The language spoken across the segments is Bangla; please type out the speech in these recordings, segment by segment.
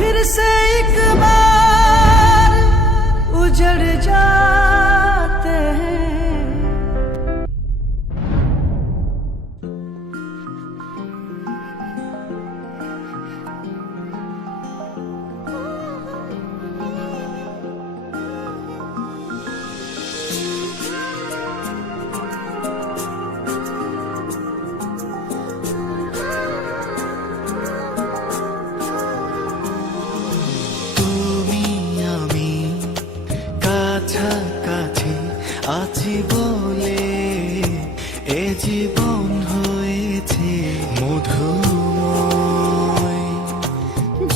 फिर से एक बार उजड़ जाते हैं। আছি বলে এ জীবন হয়েছে মধুময়।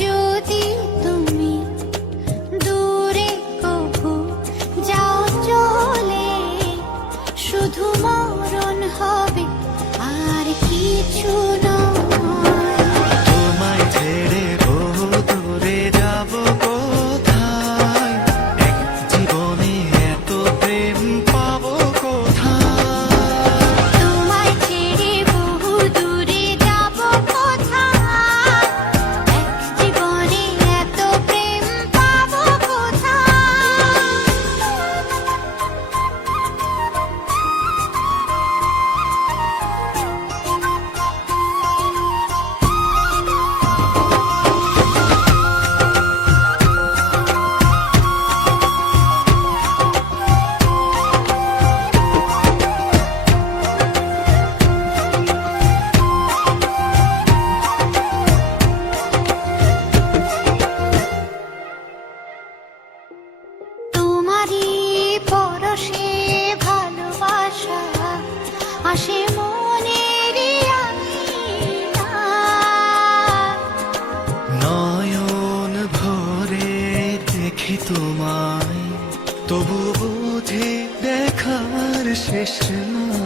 যদি তুমি দূরে কভু যাও চলে, শুধু মরণ হবে আর কিছু নয়। তোমায় ছেড়ে বহু দূরে যাব কোথায়, এক জীবনে এত প্রেম পাবো কোথায়। তোমায় ছেড়ে বহু দূরে যাব কোথায়, এক জীবনে এত প্রেম পাবো কোথায়। তোমারই পরশে ভালোবাসা আসে মনের নয়ন ভরে দেখি তোমায়, তবু বুঝি দেখার শেষ নয়।